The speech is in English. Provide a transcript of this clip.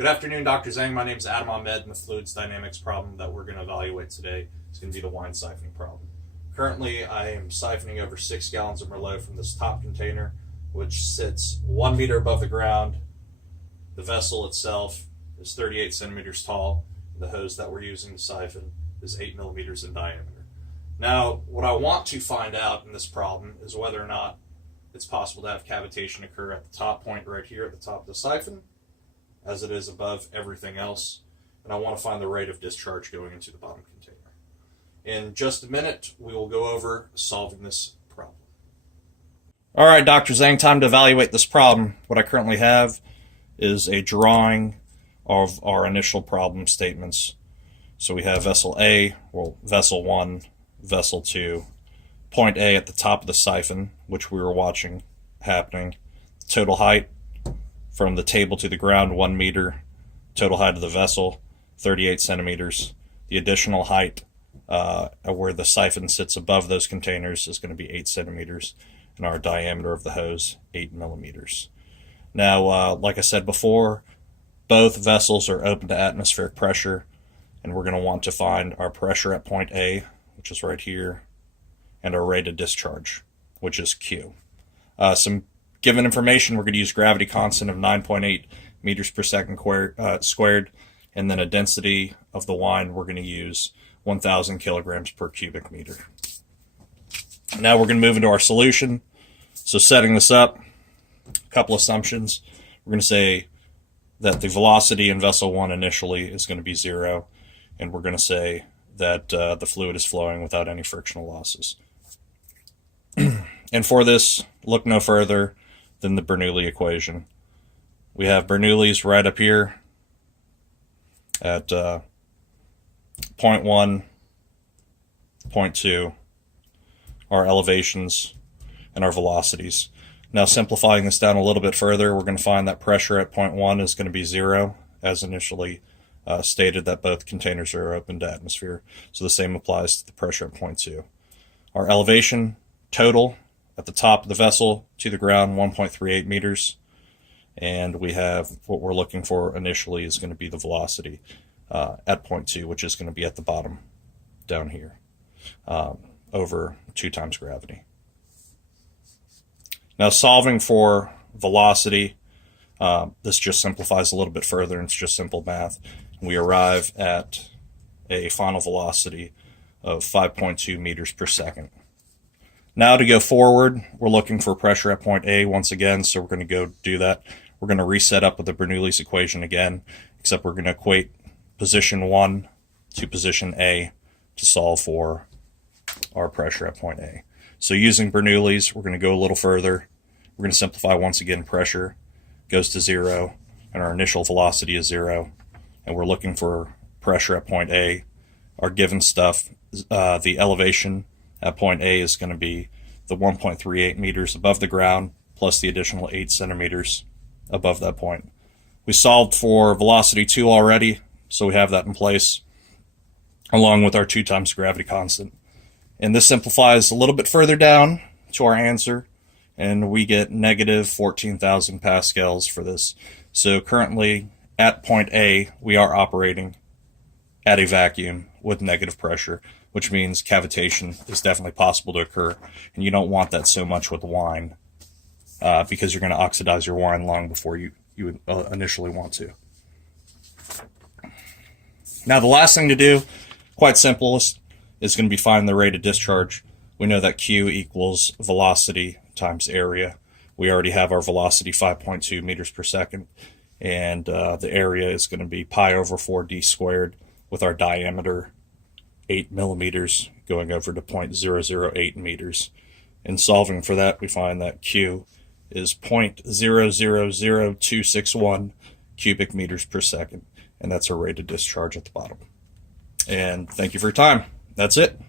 Good afternoon, Dr. Zhang. My name is Ahmed, and the fluids dynamics problem that we're going to evaluate today is going to be the wine siphoning problem. Currently, I am siphoning over 6 gallons of Merlot from this top container, which sits 1 meter above the ground. The vessel itself is 38 centimeters tall. The hose that we're using to siphon is 8 millimeters in diameter. Now, what I want to find out in this problem is whether or not it's possible to have cavitation occur at the top point right here at the top of the siphon, as it is above everything else, and I want to find the rate of discharge going into the bottom container. In just a minute, we will go over solving this problem. All right, Dr. Zhang, time to evaluate this problem. What I currently have is a drawing of our initial problem statements. So we have vessel A, well, vessel 1, vessel 2, point A at the top of the siphon, which we were watching happening. Total height from the table to the ground, 1 meter. Total height of the vessel, 38 centimeters. The additional height where the siphon sits above those containers is going to be 8 centimeters. And our diameter of the hose, 8 millimeters. Now, like I said before, both vessels are open to atmospheric pressure, and we're going to want to find our pressure at point A, which is right here, and our rate of discharge, which is Q. Some given information, we're going to use gravity constant of 9.8 meters per second squared, and then a density of the wine, we're going to use 1,000 kilograms per cubic meter. Now we're going to move into our solution. So setting this up, a couple assumptions. We're going to say that the velocity in vessel 1 initially is going to be 0, and we're going to say that the fluid is flowing without any frictional losses. And for this, look no further than the Bernoulli equation. We have Bernoulli's right up here at point 1, point 2, our elevations, and our velocities. Now, simplifying this down a little bit further, we're going to find that pressure at point 1 is going to be 0, as initially stated that both containers are open to atmosphere. So the same applies to the pressure at point 2. Our elevation total at the top of the vessel to the ground, 1.38 meters. And we have what we're looking for initially is going to be the velocity at point 2, which is going to be at the bottom down here, over 2 times gravity. Now, solving for velocity, this just simplifies a little bit further, and it's just simple math. We arrive at a final velocity of 5.2 meters per second. Now to go forward, we're looking for pressure at point A once again, so we're going to go do that. We're going to reset up with the Bernoulli's equation again, except we're going to equate position 1 to position A to solve for our pressure at point A. So using Bernoulli's, we're going to go a little further. We're going to simplify once again. Pressure goes to 0, and our initial velocity is 0. And we're looking for pressure at point A. Our given stuff, the elevation at point A is going to be the 1.38 meters above the ground, plus the additional 8 centimeters above that point. We solved for velocity 2 already, so we have that in place, along with our 2 times gravity constant. And this simplifies a little bit further down to our answer, and we get negative 14,000 pascals for this. So currently at point A, we are operating at a vacuum with negative pressure, which means cavitation is definitely possible to occur. And you don't want that so much with wine because you're going to oxidize your wine long before you initially want to. Now, the last thing to do, quite simplest, is going to be find the rate of discharge. We know that Q equals velocity times area. We already have our velocity 5.2 meters per second, and the area is going to be pi over 4d squared with our diameter 8 millimeters going over to 0.008 meters. In solving for that, we find that Q is 0.000261 cubic meters per second, and that's our rate of discharge at the bottom. And thank you for your time. That's it.